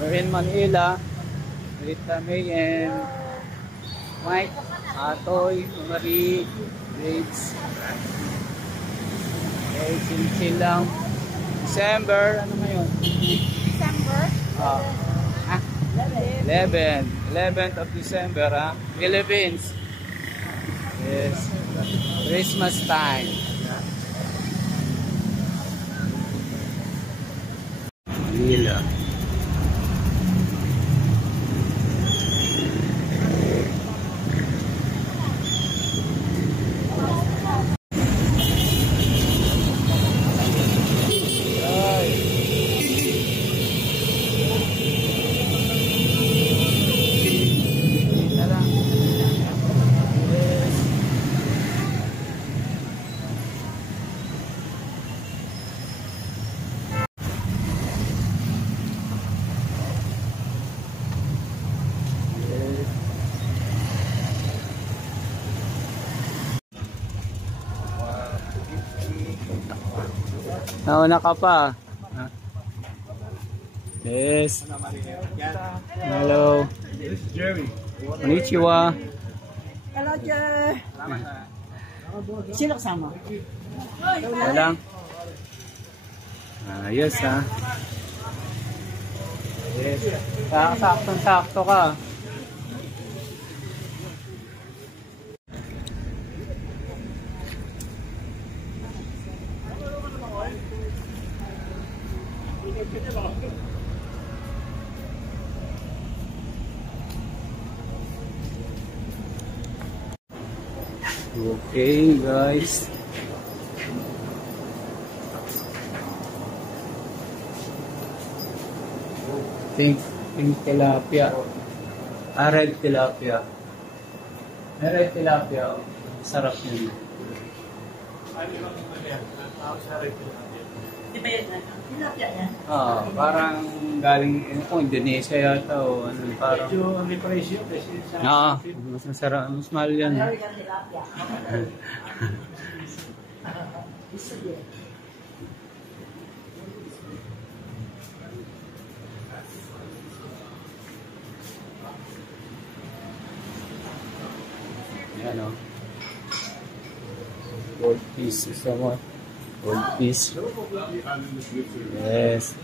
We're in Manila. Rita May and Mike, Atoy, Marie, Graves. Okay, chill lang. December, ano ngayon? December? 11th of December, Philippines. Yes, Christmas time. Manila. Nauna ka pa. Yes. Hello. This is Jerry. Konnichiwa. Hello, Jer. Sino kasama? Wala lang. Ayos ha. Yes. Saktong-sakto ka. Okay guys, think tilapia, red tilapia, red tilapia, sarap yun. Parang galing Indonesia yata o ano, parang mas masarap, mas mahal yan. Yan o, gold piece, isa mo, gold piece. Yes.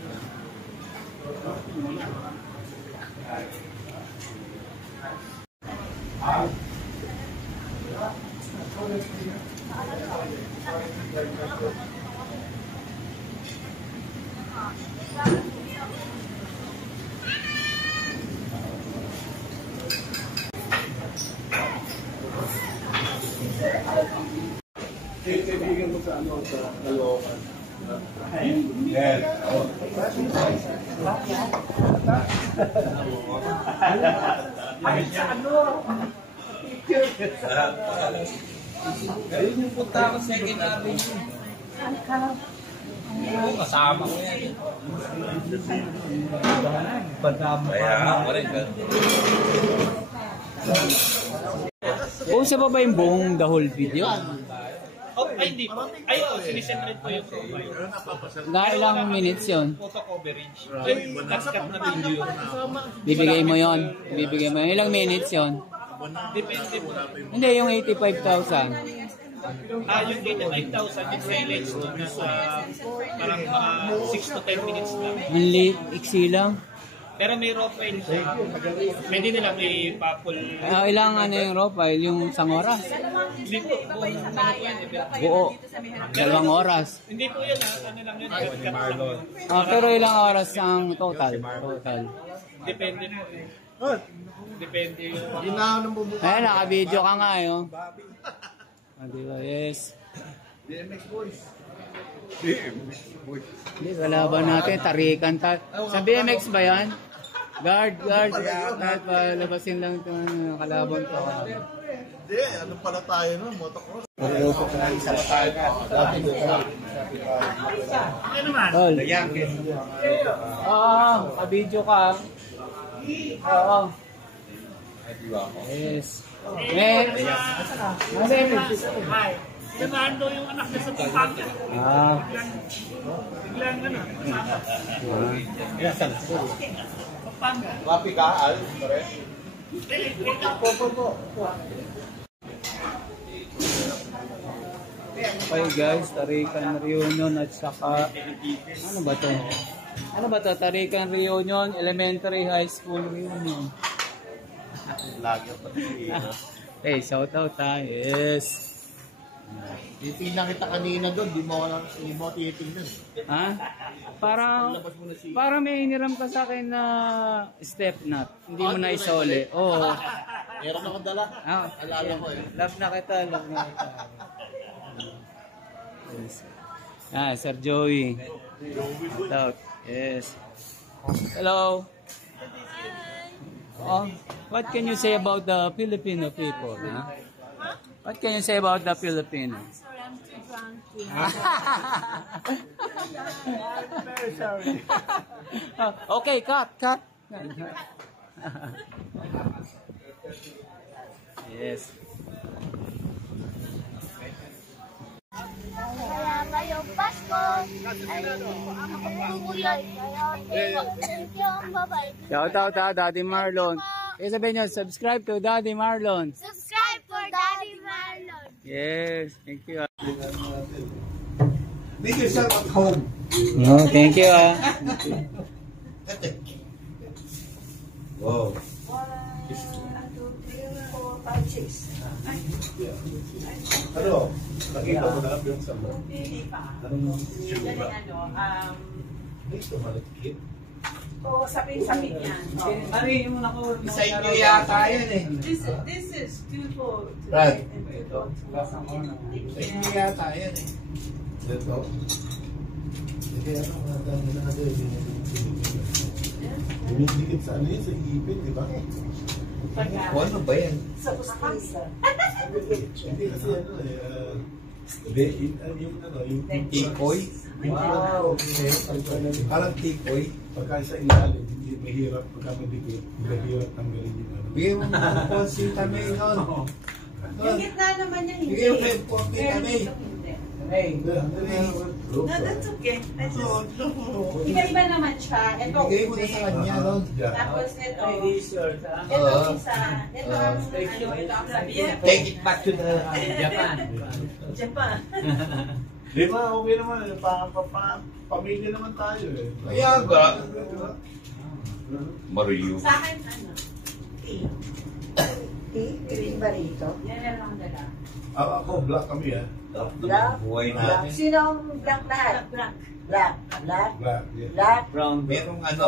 Kaibigan mo sa ano, sa Caloocan. Yes. Ayun yung punta ako sa Second Avenue. Kasama ko yan. Kaya ako rin. Kung sa ba ba yung buong the whole video? Ay, hindi po. Ay, sinisend rin po yung profile. Na ilang minutes yun? Photo coverage. Ay, nag-cut na video. Bibigay mo yun? Bibigay mo yun? Ilang minutes yun? Depende po. Hindi, yung 85,000. Yung 85,000, yung silence to nasa parang mga 6 to 10 minutes lang. Ang late, iksi lang. Pero may raw file siya. Pwede nila may papul. Ilang ano yung raw file? Yung isang oras? Hindi po. Buo. 2 oras. Hindi po yun ha. Ano lang yun. Cut lang. Pero ilang oras ang total? Total. Depende po eh. Depende yun. Ayun, naka-video ka nga yun. Diba? Yes. DMX Boys. Hindi, kalaban natin, tarikan tayo. Sa BMX ba yan? Guard. Kahit palabasin lang ito, kalaban to. Hindi, ano pala tayo nun? Motocross. Tol. Ka-video ka. Oo. Yes. Hi. Nando yung anak niya sa Pampanga. Biglang ano, kasama. Rapi ka, Al? Pare? Okay guys, Tarikan Reunion at saka ano ba to? Ano ba to? Tarikan Reunion, Elementary High School Reunion. Lagi pa siya. Hey, shout out ha. Yes. Titignan kita kanina doon, di mo titignan. Ha? Para may iniram ka sa akin na step nut. Hindi mo na isole. Oo. Meron akong dala. Ah, Alala ko eh. love na kita, love na kita. Yes. Ah, Sir Joey. Shout out. Yes. Hello. Oh, what can you say about the Filipino people? Huh? What can you say about the Filipinos? Sorry, I'm too drunk. Very sorry. Okay, cut. Yes. Kaya ngayong Pasko ay magpupuyat. Kaya thank you, bye-bye. Shout out ha, Daddy Marlon. Eh, sabihin nyo, subscribe to Daddy Marlon. Subscribe for Daddy Marlon. Yes, thank you. Make yourself at home. No, thank you ha. Wow. 1, 2, 3, 4, 5, 6. Ano? Nakita mo na yung sa mo? Hindi pa. Anong sugar ba? Ano, Ito malakit. oo, sabi-sabi niyan. Marihin mo na ko. Isa inyo yata yan eh. This is too cold. Right. Ito. Sa inyo yata yan eh. Ito. Kaya ano, mga dami na kasi dumidikit sa ano yun, sa ipin, di ba? Ano ba yan? Sa pustisa. Hindi kasi ano eh, yung tikoy. Wow. Parang tikoy. Pagka sa ilalim, hindi mahirap. Pagka madikit, mahirap tanggalin yung ano. Bigyan mo mga konsita may nun. Yung gitna naman niya, hindi. Bigyan mo kayo konsita may. Hey. No, that's okay. That's just, iba-iba naman siya. Ito, Bigay mo na sa kanya nun. tapos ito. T-shirt ha. Ito isa. Ito ang, ito ang sabihin. Take it back to the Japan. Japan. Di ba, okay naman. Pamilya naman tayo eh. Kaya ba? Mario. Sa akin, ano? Tea. Tea? Green ba rito? Yan lang dala. Ako, black kami ah. Black? Buhay Black. natin. Sino ang black lahat? Black. Black. Black. Black, yeah. Black. Brown. Merong ano,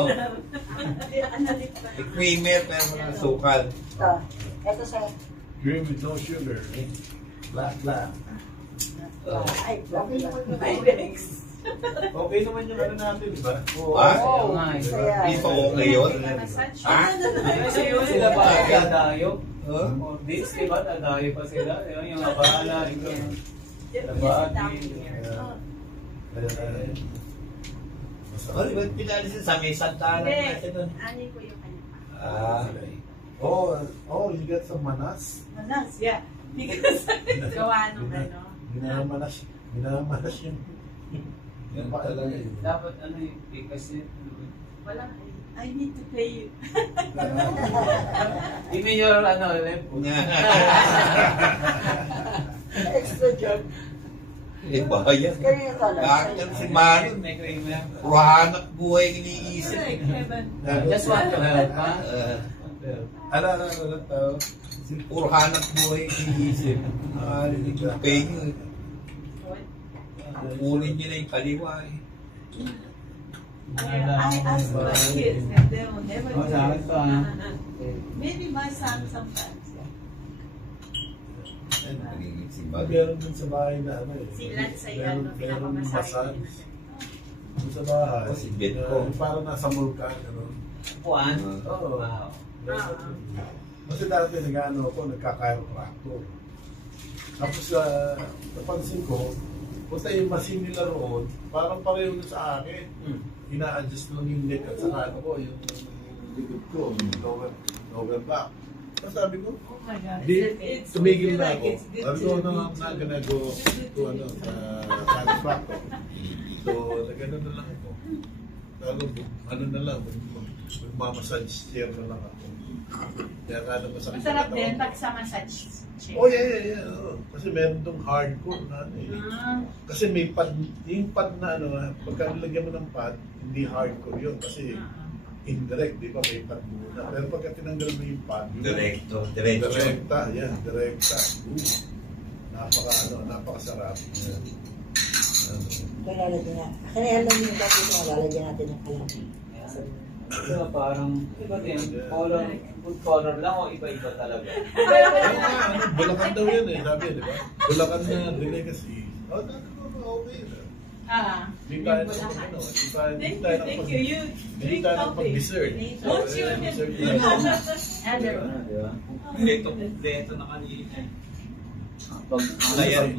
Analit ba? creamer pero walang sukal. Ito. Ito sa... Cream with no sugar. Black, black. Ay, black. Ay, thanks. Okay naman yung ano natin, di ba? Ah? Oo nga eh. Kaya... Dito okay yun. Massage. Ha? Kasi yun sila ba dadayo? Huh? Or this, di ba? Dadayo pa sila. Yung nabala. Ano ba pinalisin sa may santanan natin doon? Ani ko yung kanya. Ah, you got some manas? Manas, yeah. Because gawa nung ano. Minamanas yun. Yan pa talaga yun. Dapat ano yung kasi Walang, I need to pay you. give me your ano, lip. Extra job. Eh, bayan. Kaya talaga. Bakit si Manon? May creamer. Purahanap buhay iniisip. Like heaven. Just want to help, ha? Ano, tao? Si purahanap buhay iniisip. Pay nyo eh. Kukunin nyo na yung kaliwa eh. I ask my kids and they will never do Oh, sa akin it. to, ha? Maybe my son sometimes. Meron din sa bahay na ano eh. Si Lance ay ano, pinapamasahe din natin. Doon sa bahay. Si Betko. Parang nasa vulkan. Ano? Puan? Oo. Wow. Kasi dati nag-ano ako, nagka-chiropractor. Tapos napansin ko, punta yung machine nila roon, parang pareho na sa akin. Ina-adjust lang yung neck at saka ano ko, yung likod ko, lower back. Tapos sabi ko, Oh my God. tumigil na ako. It's good Sabi ko, to- na ganago to ano, sa chiropractor. So, nagano na lang ako. ano na lang, magmamassage chair na lang ako. Kaya nga naman sa Masarap din pag sa massage chair. Oh, yeah. Oh. Kasi meron itong hardcore na ano eh. Kasi may pad, yung pad na ano, pagka nilagyan mo ng pad, hindi hardcore yun. Kasi indirect, di ba? May pad muna. Pero pagka tinanggal mo yung pad, Diretto. direkta. Yan, direkta. Napakasarap. Yan. Ito lalagyan na. Kaya alam niyo dati ito, lalagyan natin ng kalamay. Ito parang, iba din, color, good color lang o iba-iba talaga? Bulacan daw yan eh, sabi, di ba? Bulacan na delicacy. Oh, okay na. Hindi tayo na Thank you. Hindi tayo ng pag-dessert. What's your Dessert name? Other. Kompleto na kanina. Pag, Ayan.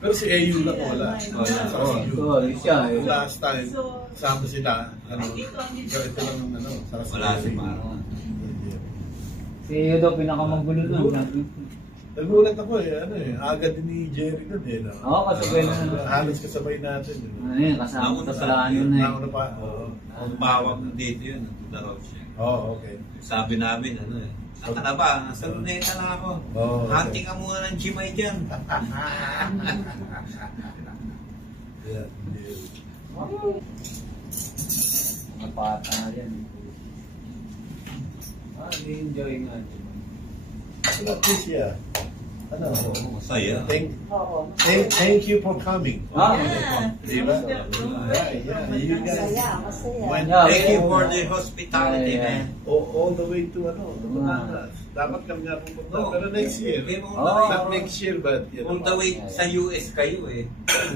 Pero si AU lang wala. siya eh. Last time, kasama sila, pero ito lang ng Wala si Maro. Si Iyo daw pinakamagulo nun. Nagulat ako agad din ni Jerry nun eh. Oo, kasabay na. Halos kasabay natin. Ano yun, kasama sa ano na eh. Nauna pa. Ang bawang dito yun, nagdaraw siya. Okay. Sabi namin, saan ka na ba? Sa luneta na ako. Hunting ka muna ng Jimay dyan. Yeah. Napata na yan. Enjoy nga. At least, yeah. Masaya. Thank you for coming. Diba? You guys. Masaya. Thank you for the hospitality, man. All the way to Batangas. Dapat kami nga pupunta. Pero next year. Not next year, but On the way sa US kayo eh.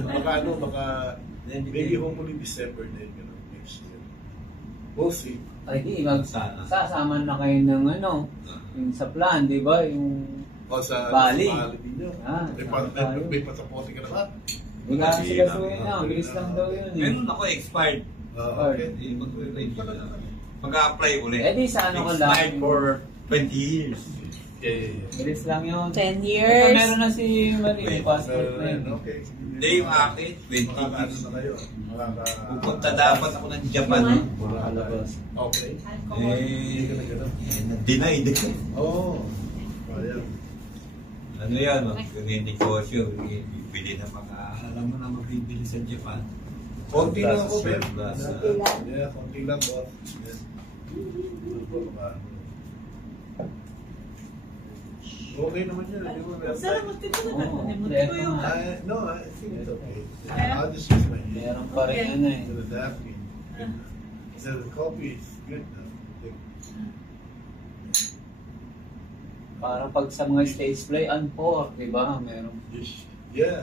Baka maybe hopefully December din, next year. We'll see. Ay, di, sasama na kayo ng yung sa plan, di ba? Yung Sa Bali. ninyo. May pasapote ka na ba? wala sila suwi na. Bilis lang daw yun eh. Meron ako expired. Okay. Mag-a-apply ulit. Eh di sa ano ko lang. Expired for 20 years. Yeah. Bilis lang yun. 10 Ito years. meron na si Marie, passport na yun. Okay. Hindi yung akin, 20 Makakaano years. na kayo? Pupunta dapat ako ng Japan. Kalabas. Okay. Denied. Ayan. Ano yan, yung negosyo, bibili ng mga, alam mo na mabibili sa Japan. Konti lang ako, Ben. Konti lang. Yeah, konti lang po. Okay naman yun. Sarap mo ito na Oo, ko yung... No, I think it's okay. I'll just use my hand. Meron pa rin eh. To the napkin. So the coffee is good now. Parang pag sa mga stage play, unpour, di ba? Meron. Yeah,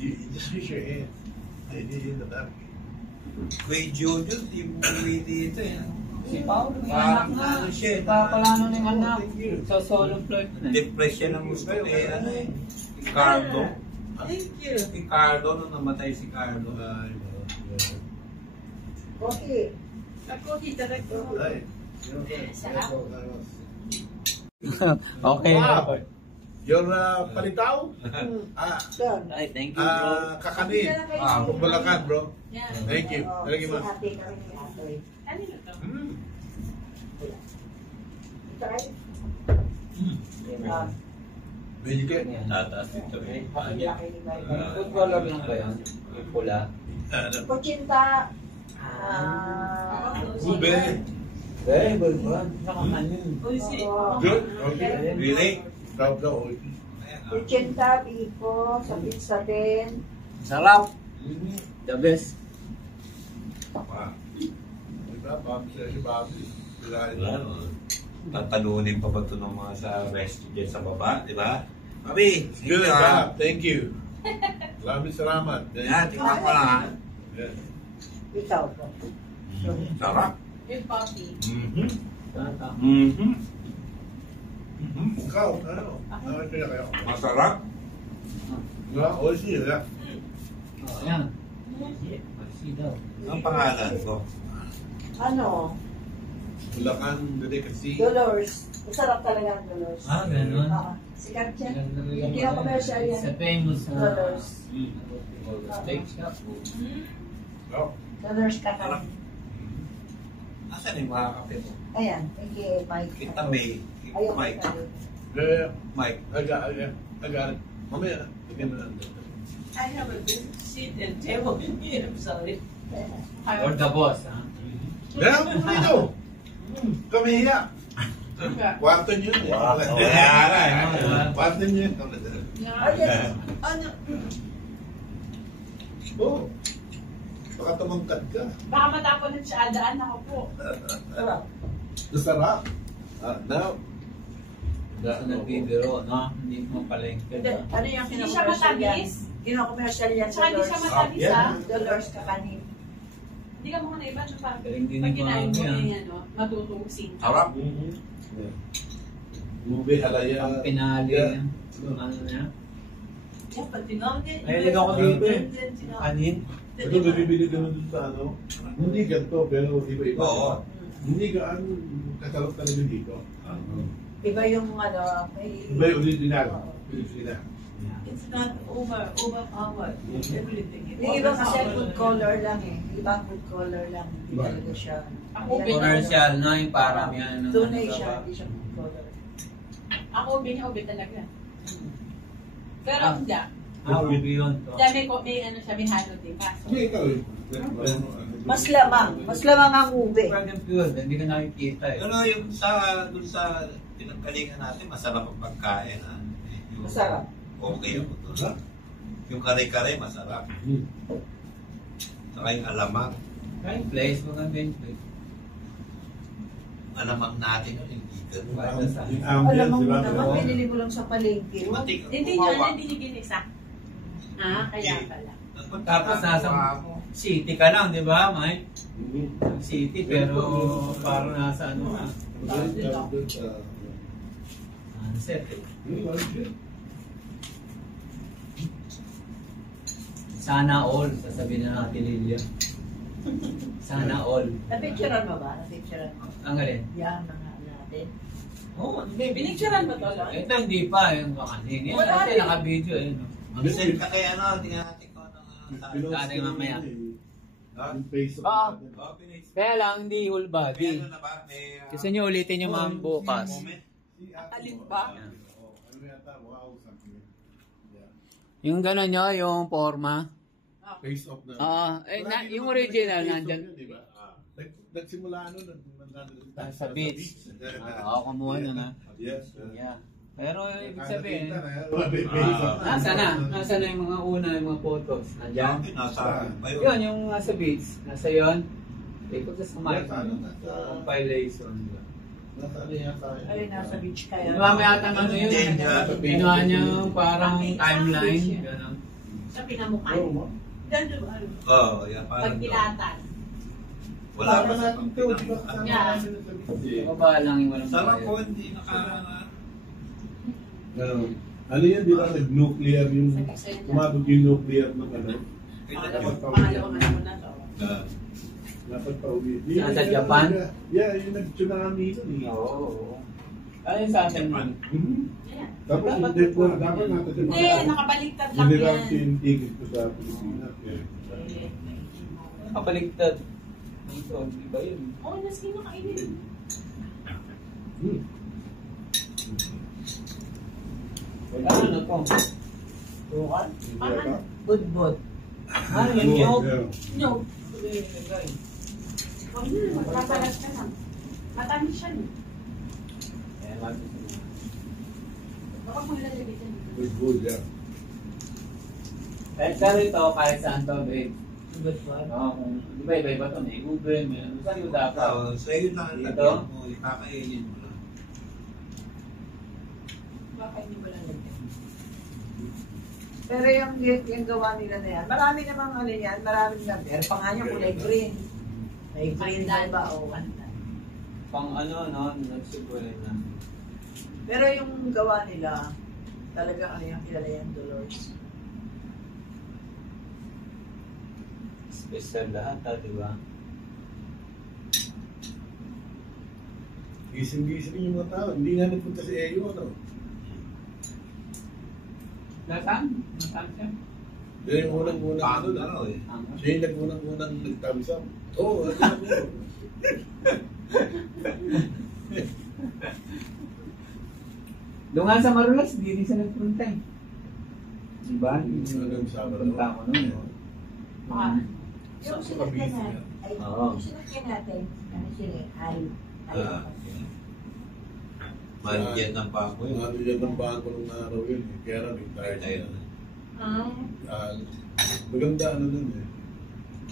you just use your hand. In the napkin. Kuya Jojo, di mo uwi dito eh. Si Paolo, may Parang anak na. ano siya, Papalano ng anak. Sa solo flight na. Depression ang gusto eh, Cardo. Thank you. Si Cardo, nung namatay si Cardo. Okay. Ako, kita na ko. Okay. Wow. Your palitaw? Doon. Ay, thank you, bro. Kakanin. Bulacan, bro. Yeah. Thank you. Oo, Thank you, si ma. ate kami ni Atoy. Ano na to? Try. Medyo kayo. Tataas ito eh. Laki ni Barbara. Good color lang ba yan? Yung pula. Kuchinta. Ube. Very good, bro. Nakakanin. Uy, si... Good? Okay. Really? Proud na ako. Kuchinta, biko, sa pizza din. Sarap. The best. Diba? Bobby siya si Bobby. Wala. Tatalunin pa ba ito ng mga sa rescue dyan sa baba, di ba? Mami, Good job. Thank you. Maraming salamat. Yan, tingnan ko lang ha. Yeah. Ikaw po. Sarap. Yung coffee. Ikaw, ano? Ano kaya kayo? Masarap. Nga, oishi, ya. Ayan. Marcy daw. Ang pangalan ko. Ano? Bulacan, Delicacy. Dolores. Masarap talaga ang Dolores. Ganun. Sikat siya. Hindi ako commercial yan. Sa famous Dollars. steak shop. Oh. Dolores ka kami. Asan yung mga kape mo? Ayan, kay Mike. Kita may Ayoko Mike. tayo. Mike. Aga. Mamaya, bigyan mo lang. I have a big seat and table in here, I'm sorry. Or the boss, ha? Kaya po dito. Kami hiya. Kwarto nyo yun eh. Kwarto nyo yun. Ayan. Ano? Oo. Baka tumangkad ka. Baka matapon ng siya, daan ako po. Sarap. Nasarap. Now. Gusto nagbibiro, no? Hindi mo palengke. Hindi, ano yung Hindi siya kinokommercial yan? matamis. Kinokommercial yan Tsaka sa hindi siya Lord's. matamis, Yeah. ah. Dollars kakanin. Hindi ka mukha na iba, so parang Galing din pag yung kinain mo mga na yan, no, matutusing ka. Harap. Ube, halaya. Ang pinali. Yeah. Ano niya? Yeah, pag tinawag Ay, ligaw ko dito eh. Kanin? Ito, bibili ka na dun sa ano. Hindi ganito, pero iba-iba. Oo. Hindi gaan kasarap talaga dito. Iba yung ano, may... Iba yung original. Oo. Original. It's not overpowered. Everything. Yung iba kasi food color lang eh. Iba food color lang. Hindi Ba? talaga siya. Ako, Commercial, no? Yung parang yan. Tunay siya, hindi siya food color. Ako, ube talaga. Pero Ah. hindi. Ubi yun. Dahil may ano siya, may halo din. Kaso, Hindi, ikaw eh. Mas lamang. Mas lamang ang ube. Pwede pure, hindi ka nakikita eh. Pero yung dun sa pinagkalingan natin, masarap ang pagkain. Ha? Yung, Masarap. Okay ako doon. Yung kare-kare, masarap. Saka yung alamang. Kain place, maganda yung place. Alamang natin yun, hindi ganun. Yung Alam ambience, mo di ba? naman, pinili mo lang sa palengke. Matik- hindi nyo na biniginisa. Ah, kaya pala. Tapos nasa city ka lang, di ba, Mike? City, pero parang nasa ano ka. Sunset eh. Sana all, sasabihin na natin Lilia. Sana all. Napicturean mo ba? Napicturean mo? Ang galing. Yan, mga ano natin. Oo, hindi. Pinicturean ba ito, Lon? Ito hindi pa, yung kakanin. Yan, Wala kasi rin. naka-video eh. No? Mag-send ka kay ano, tingnan natin kung ano. Dati mamaya. Yung face of Oo. natin. Kaya lang, hindi whole May body. ano na ba? May, Gusto niyo ulitin yung mga bukas. moment? Alin ba? Oo, ano yata, wow, something. Yeah. Yung gano'n nyo, yung forma. Face off na. Oo, yung original nandyan. Di ba? Nagsimula ano, Sa beach. Ako kumuha na na. Yes. Yeah. Pero ibig sabihin, Ah, nasa na yung mga una, yung mga photos. Nandyan. Nasa, ayun. Yun, yung nasa beach. Nasa yon. Ikot sa mic. Nasa ano, nasa- Compilation. Nasa ano yata. Ay, nasa beach kaya. Diba may atang ano yun? Ginawa niya yung parang timeline. Ganun. Sa pinamukha. Oo, Ganda ba? Oo, yan, parang Pag pilatan. wala pa sa natin ito, di ba? Kasama Yeah. natin sa beach. Baba lang yung walang Sarap bayad. po, hindi nakaka... Ano yan, di ba? Nag-nuclear yung, kumabog yung nuclear ng ano. Pangalawang ano mo na to. Dapat pa uwi. Sa Japan? Yeah, yung nag-tsunami nun eh. Oo. Ano yung sa atin man? Yan. Tapos yung dead one, dapat natin yung Hindi, nakabaliktad lang General yan. yung ticket ko sa Pilipinas. Kapaligtad. Ito, di ba yun? Oo, naski nakainin. Ano na to? Bukan? Paano? Budbud. Ano yun yun? No. Huwag na, magkapalat ka lang. Matamis siya. no? Baka mo ilalagay dyan. Good, yeah. Pero ito, kahit saan to, babe. Oo, di ba iba-iba to? May ube, may ano. Saan yung dapat? So, yun lang, Ito? lagyan mo, ikakainin mo lang. Baka hindi mo lang lagyan. Pero yung gawa nila na yan, marami namang ano yan, maraming number. Pa nga niya kulay green. May green na ba? O Pang ano, no? Nagsigurin na. Pero yung gawa nila, talaga ano yung kilala yan, Dolores. Special lahat, di ba? Gising-gising yung mga tao. Hindi nga nagpunta si Eyo, ano? Nasaan? Nasaan siya? Siya yung unang-unang ano Paano na. na, eh. Ang- Siya yung nag-unang-unang nag-thumbs up. Oo, ano Doon nga sa Marulas, di rin siya nagpunta eh. Diba? Yung Sabado. Punta ako nun. Yung sinagyan natin, ay, Oo. yung sinagyan natin, ano sila, ay, Ah. Maliyan ng pako yun. Ano yan ng bangko nung araw yun. Kaya na, retired Ayun. na. Maganda ano nun eh.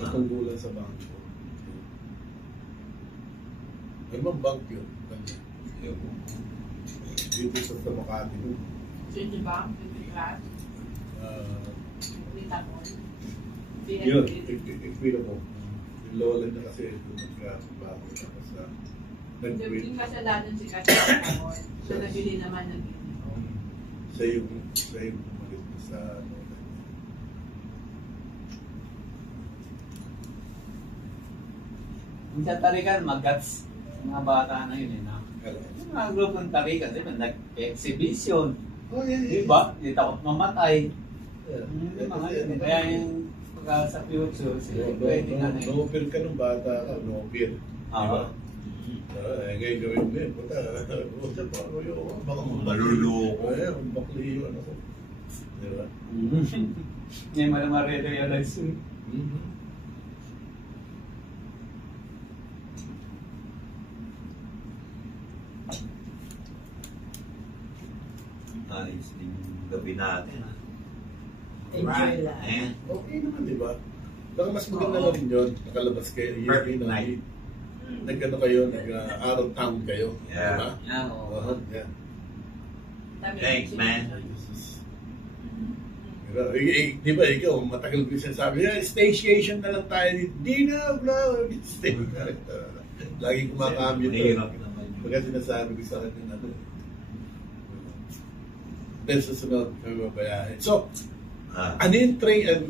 Matunggulan sa bangko. Ano bang bank yun? Yun. Dito sa Makati nun. City Bank, City Class, Rita Mall. Yun, ikpila mo. Yung lola niya kasi ito nagkabago tapos nag-quit. Yung kasalanan si Rita Mall. So, nabili naman ng uniform. Siya yung pumalit mo sa lola niya. Yung sa tarikan, mag-gats. Mga bata na yun eh. Na. Yung mga grupong tarikan, di ba? Nag-exhibition. Oh, yeah, Di ba? Di takot mamatay. Yeah. Hindi mga yun. Kaya yung pagka sa future, sila pwede na na yun. No-peer ka nung bata ka, no-peer. Oo. Ngayon gawin mo yun. Puta pa ako yun. Baka Maluloko. Bakli yun ako. Di ba? Hindi mo na ma-realize yun. Ayos din yung gabi natin. enjoy lang. Eh, Okay naman, di ba? Baka mas maganda na rin yun. Nakalabas kayo. Perfect night. Nag-ano kayo, nag-out of town kayo. Yeah. Di ba? Yeah, oo. Yeah. Thanks, man. Di ba, ikaw, matagal ko siya sabi, staycation na lang tayo dito. Di na, blah, stay na. Lagi kumakambyo to. Mahirap naman yun. Pagka sinasabi ko sa kanya, ano. Then susunod, kami babayahin. So, ano yung train and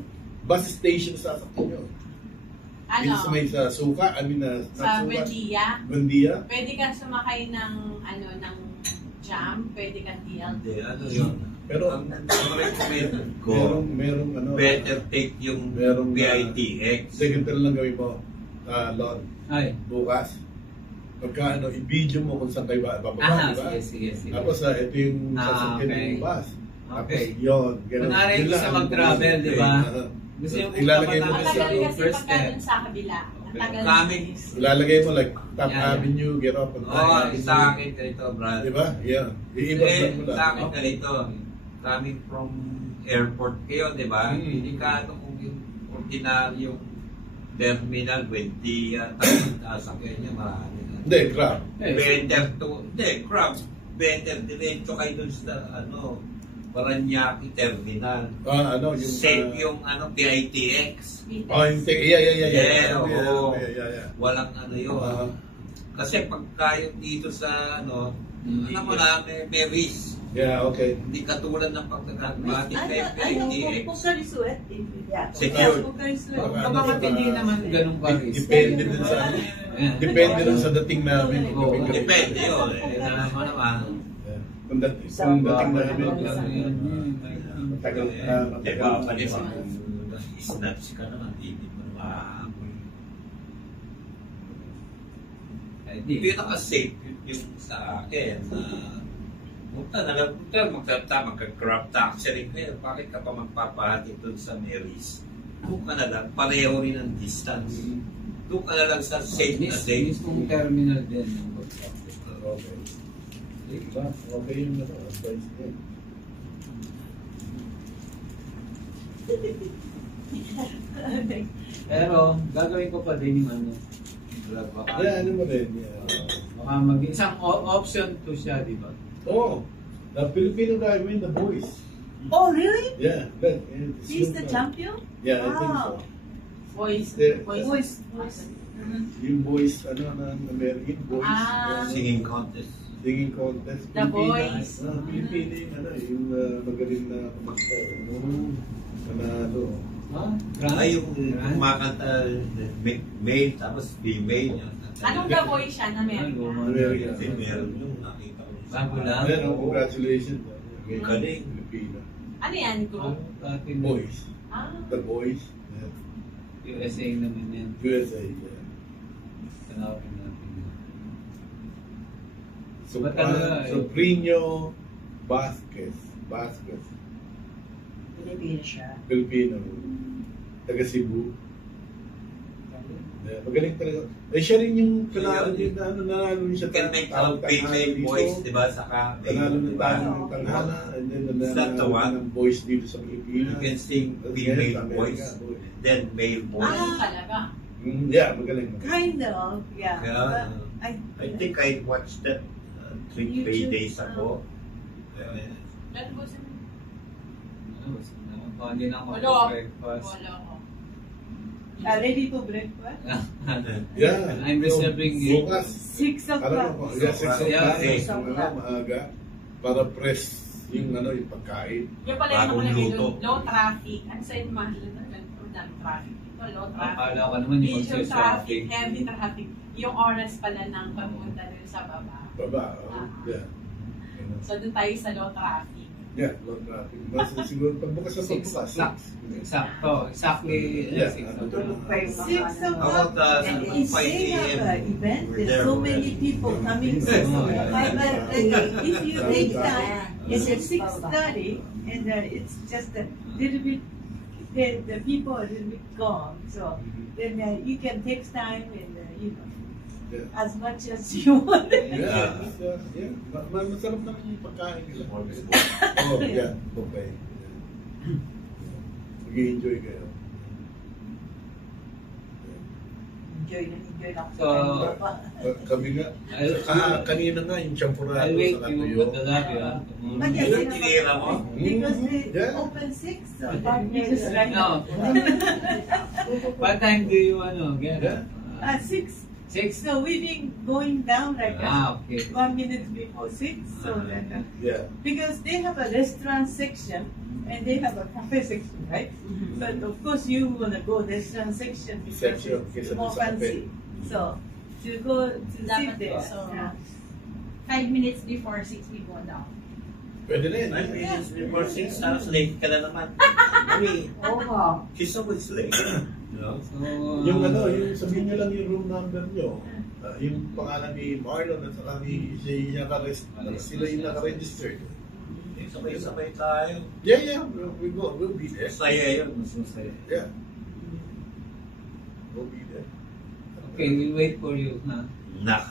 bus station sa sasakyan nyo? Ano? Yung sa may sa Suka, Sa Buendia, Buendia? pwede kang sumakay ng, ng jam, pwede kang DLT. Hindi, ano yun? Pero, Ang recommended ko, merong ano, better take yung merong, PITX. secretary lang gawin mo, Lon, Ay. bukas. Pagka i-video mo kung saan kayo bababa, Ah, di ba? sige. Tapos ito yung sasakyan okay. ng bus. Tapos Okay. yun. ganun. Kunwari, Yun lang gusto ang mag-travel, di ba? Gusto yung ilalagay mo punta sa Matagal kasi first pagka step. dun sa kabila. Matagal Kami. ilalagay mo like Top Yeah. Avenue, get off on Top Oo, Avenue. sa akin ganito, Brad. Di ba? Yeah. Iibag mo lang. Sa akin ganito, coming from airport kayo, di ba? Mm. Hindi ka ano kung yung ordinaryong terminal, 20 sasakyan niya, marami na. Hindi, crap. Better to, hindi, crap. Better diretso kayo dun sa, Paranaque Terminal. Yung... Safe yung, PITX. yung Yeah, oo. Yeah. Walang yun. Kasi pag tayo dito sa, alam mo na, may risk. Yeah, okay. Hindi katulad ng pagkakamatik na yung Kung PITX. kalisuet, Secure. Kapag hindi naman ganun ka-risk. Depende din sa... Depende lang sa dating namin. Oo, Depende yun. Alam mo naman. Kung dating namin. Matagal na. Di ba, palis snatch ka naman, hindi mo maamoy. Hindi naka-safe yung sa akin. Punta na lang, magka-crop taxi rin kayo. Bakit ka pa magpapahatid doon sa Marys? Doon ka na lang, pareho rin ang distance. Doon ka na lang sa safe na safe. Mismong terminal din ng workshop. Okay. Diba? Okay yung advice niya. Pero, gagawin ko pa din yung baka, Ano mo rin? baka maging isang option to siya, di ba? Oh, the Filipino guy win the boys. Oh, really? Yeah. He's the champion? Yeah, I think so. Voice. There- Voice. Yung boys, ng American boys. Singing contest. Singing contest. The Boys. Pilipino yung magaling na kumanta. Panalo. Ay, yung kumakanta, male tapos female. Anong gaboy siya na meron ka? American. Kasi meron yung nakita ko. Bago lang. Pero congratulations. Galing. Filipino. Ano yan, group? Boys. Ah. The boys. USA naman yan. USA. Yeah. Tanawin natin. So, Ba't ano, Soprino, Vasquez. Pilipino siya. Filipino. Taga Cebu. Yeah, magaling talaga. Eh, siya rin yung panalo din na nanalo siya. You can make a female voice, di ba? Saka Panalo ng tanghala. And then Is that the one? ng voice dito sa You Pilipinas. can sing female voice, then male voice. Talaga. Yeah, magaling. Kind of, yeah. Yeah. But I think I watched that 3 days ago. That was Hindi na ako Wala. breakfast. wala ko. ready to breakfast? Yeah. I'm reserving So, bukas. 6 o'clock. Alam mo, yeah, 6 o'clock. Yeah, okay. Maaga. Para press yung yung pagkain. Yung pala yung Bagong nakalagay luto. doon, low traffic. Ang side man, traffic. Ito, low traffic. Akala ko naman yung Medium sa traffic, traffic. heavy traffic. Yung oras pala ng papunta doon sa baba. Baba. Yeah. So doon tayo sa low traffic. Yeah, low traffic. Mas siguro pagbukas na 6 pagbukas. o'clock. Exacto. Exactly. Yeah. 6 Ano o'clock. 6 How o'clock. about And 5 if they have an a.m.? event, We're there's there so already. many people coming. But if you take time, it's at 6:30, and it's just a little bit, the people are a little bit gone. So then you can take time and Yeah. as much as you want. Yeah. Yeah. Masarap naman yung pagkain nila. Oh, yeah. Okay. Mag-enjoy kayo. Enjoy lang. So, Kami nga. Kanina nga yung champurado I'll wait sa you katuyo. at the lobby. But yes, Yung tinira mo? because they Yeah. open 6, so you just right No. What time do you get? Yeah. 6. 6? So we've been going down like Okay. 1 minute before 6. So then, Yeah. because they have a restaurant section and they have a cafe section, right? But of course you wanna go restaurant section because Section, it's kaysa more dun sa fancy. So to go to sit Dapat there. so, Yeah. 5 minutes before 6 we go down. Pwede na yun. 9 minutes before 6, tapos late ka na naman. I mean, Oh, she's always late. No? So, Yung yung sabihin nyo lang yung room number nyo. Yung pangalan ni Marlon at saka ni sila yung naka-registered. Sabay-sabay tayo. Yeah. We'll be there. Masaya yun. mas masaya. Yeah. We'll be there. Okay, we'll wait for you, ha? Nak.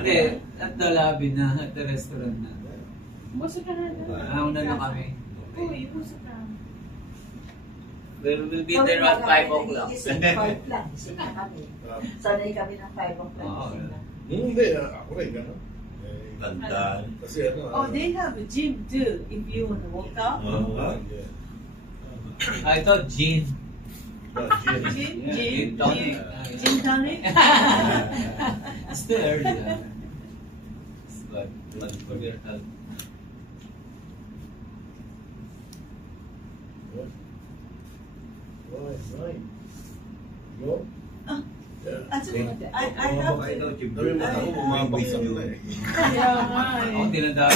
Hindi, at the lobby na, at the restaurant na. Busog ka na doon. Una na kami. Uy, busog ka. We will be there at 5 o'clock. 5 lang. Gising na kami. Sanay kami ng 5 o'clock. Oo. gising na. Hindi, ako rin, gano'n. Tandaan. Kasi Oh, they have a gym too if you want to work out. Yeah. I thought gin. Gin. Gym, Yeah, gym, gin tonic. gym tonic. It's still early. It's good for your health. Right. Go? Yeah. At I have to. Sabi mo ako, bumabagsak na eh. Kaya nga Ako, eh. dinadaan.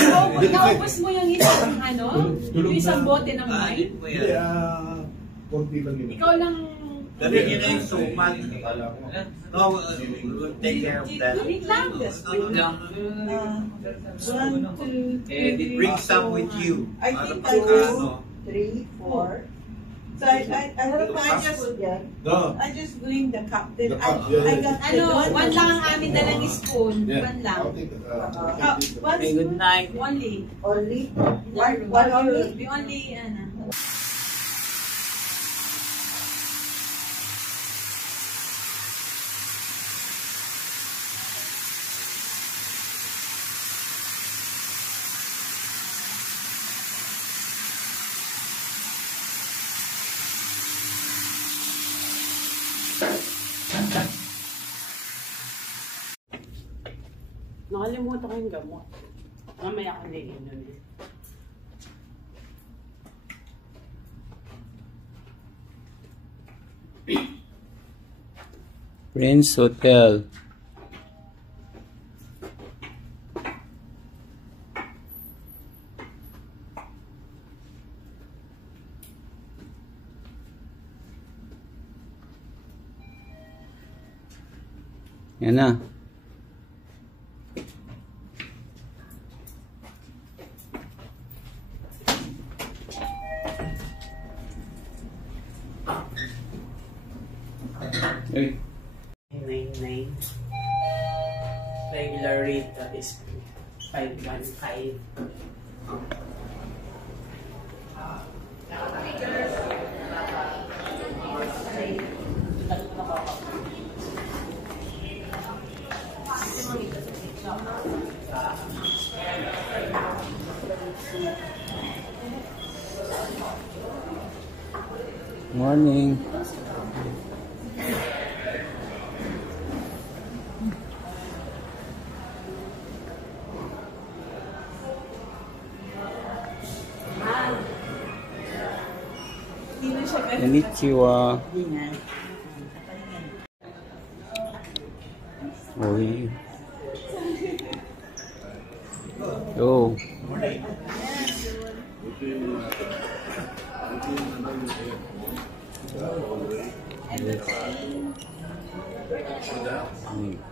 Naubos mo yung isang Tulog yung isang na. bote ng wine. Hindi, konti lang yun. Ikaw lang. Dali yun na yung suman. Akala ko. No, we'll take care of that. Wait lang. Lang. 1, 2, Eh, 3, Bring some with you. I Para think pag I will. ano. 3, 4. So I just bring the cup. Then The cup, yeah, I yeah. got Ano, one lang ang amin dalang spoon. One lang. I'll take one Okay, good spoon night. Only. only. One only. We only, Nakalimutan ko yung gamot. Mamaya ko na inom eh. Prince Hotel. Yan na. regular rate is 515. Morning. Konnichiwa. Uy. Yo.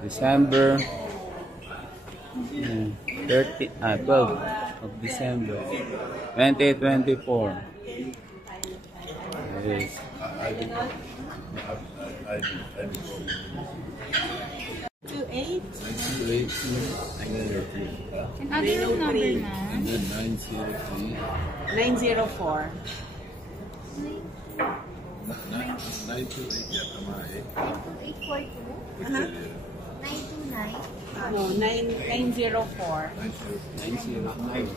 December 12 of December 2024. Yes. Ano yung number na? 904. 842? 929? No, 904. 909.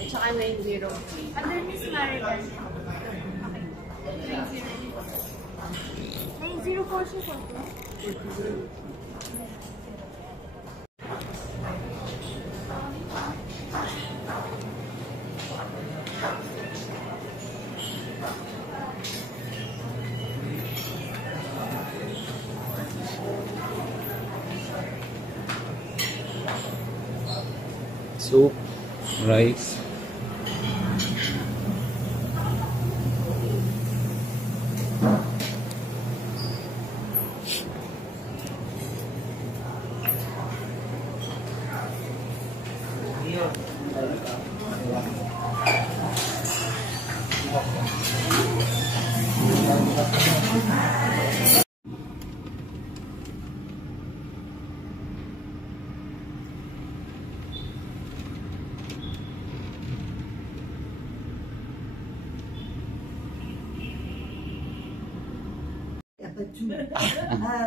At saka 903. Under Miss Maridan. 904 siya po. Soup, rice.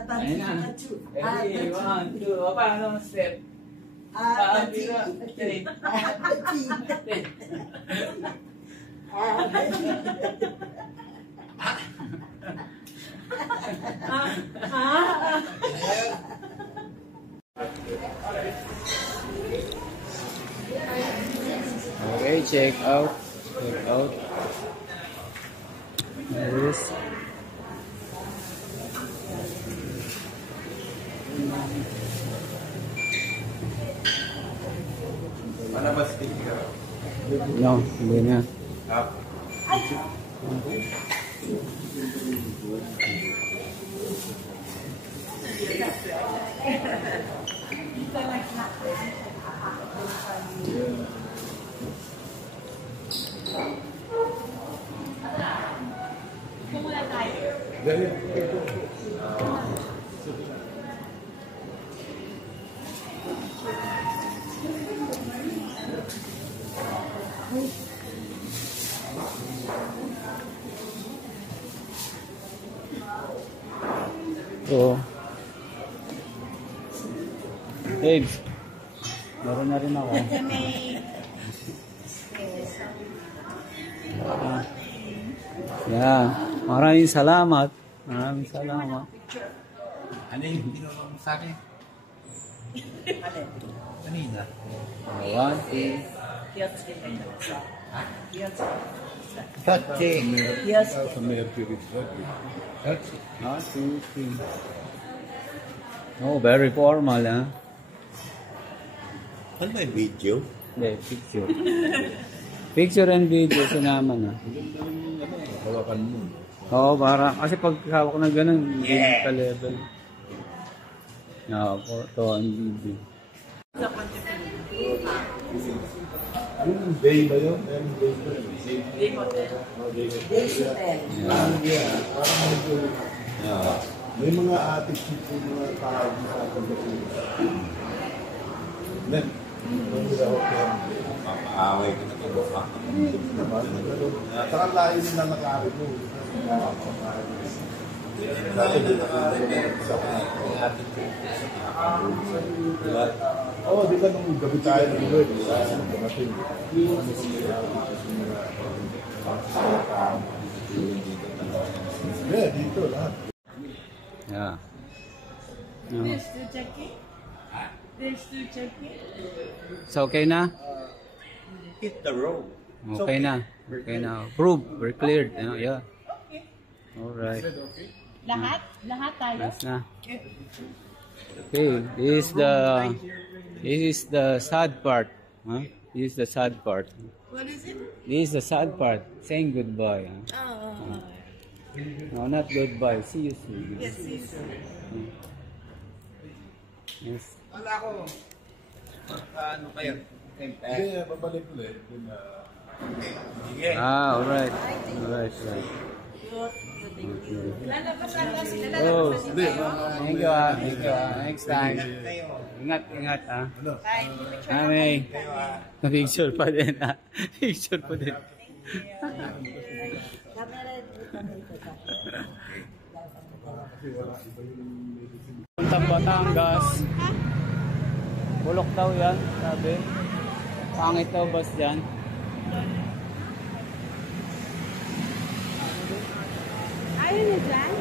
Ayun na. Ready, 1, 2. O, paano step? Okay, check out. Check out. Nice. No, hindi na. So, Babes, meron na rin ako. Yeah, maraming salamat. Maraming salamat. Ano yung tinulong mo sa akin? Kanina. One, two. Touching. Yes. One, two, three. Oh, very formal, ha? Ano ba yung video? Hindi, picture. Picture and video, sinama na. Hawakan mo. Oo, para, kasi pag hawak na ganun, hindi ka level. Photo and video. Day ba yun? Day hotel. May mga attitude yung mga tao sa atin. Hindi. Hindi ako kaya. Papaaway ka na ito. Hindi naman. Saka layo din na nakari mo. Dati din sa oo, di ba nung gabi tayo ng work? Yeah, dito lahat. Yeah. There's still checking? There's still checking? So okay na? Hit the road. Okay na. Okay na. Approved. We're cleared. Yeah. Alright. Lahat? Lahat tayo? Nice na. Okay. This is the sad part. Huh? This is the sad part. What is it? This is the sad part. Saying goodbye. Huh? Oh. No, not goodbye. See you soon. Yes, yes. Yes. Wala ko. Ano kayo? Hindi, babalik ulit. Alright. Alright. Lalabasan na sila. Oh, Hindi, thank you. Thank you. Next time. Ingat ah. Mami. Picture pa din ah. Picture pa din. Puntang Batangas. Bulok daw yan, sabi. Pangit daw bus dyan. Ayaw niya dyan?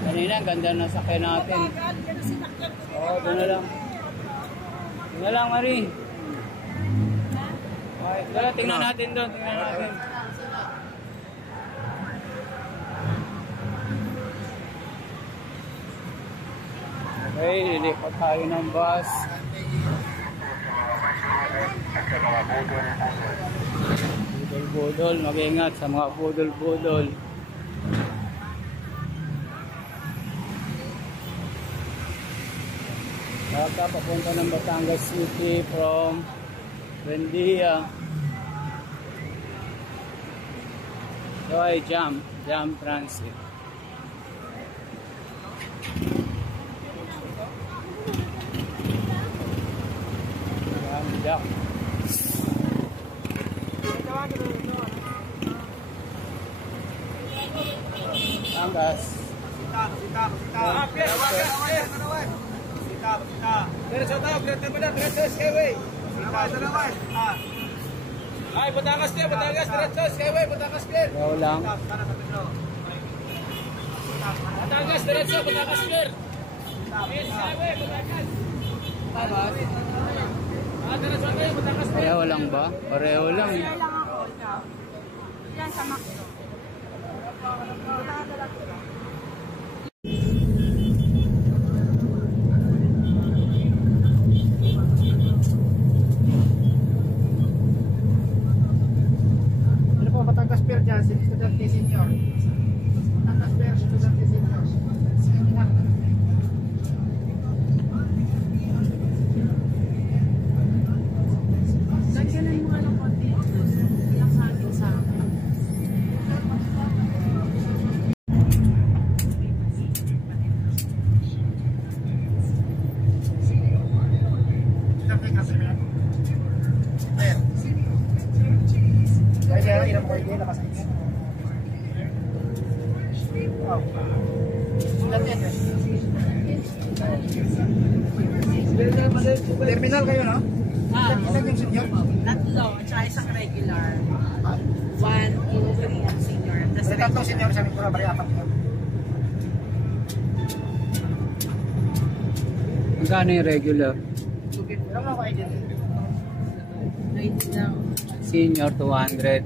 Kanina, ganda na sakay natin. Oo, doon na lang. Doon na lang, Marie. Okay, tara, tingnan natin doon. Tingnan natin. Okay, lilipat tayo ng bus. Budol-budol, mag-ingat sa mga budol-budol. Baka papunta ng Batangas City from Buendia. So ay jam transit. Jam. Batangas. Ay, Batangas Pier, diretso, Skyway, Batangas Pier. Ikaw lang. Batangas, diretso, Batangas Pier. Skyway, Batangas. Diretso kayo, Batangas Pier. Pareho lang ba? Pareho lang eh. Yan sa Macdo. Batangas Pier dyan, estudyante senior. Batangas Pier, estudyante senior. Lagyan mo nga ng konti. Lang sa akin sa akin. Terminal kayo, no? Ilan yung senior? Tatlo, at saka isang regular. One, three, ang senior. Tapos Tatlong senior sa Mipura, bari apat yun. Magkano yung regular? Ilan mo ako agent? right now. Senior 200.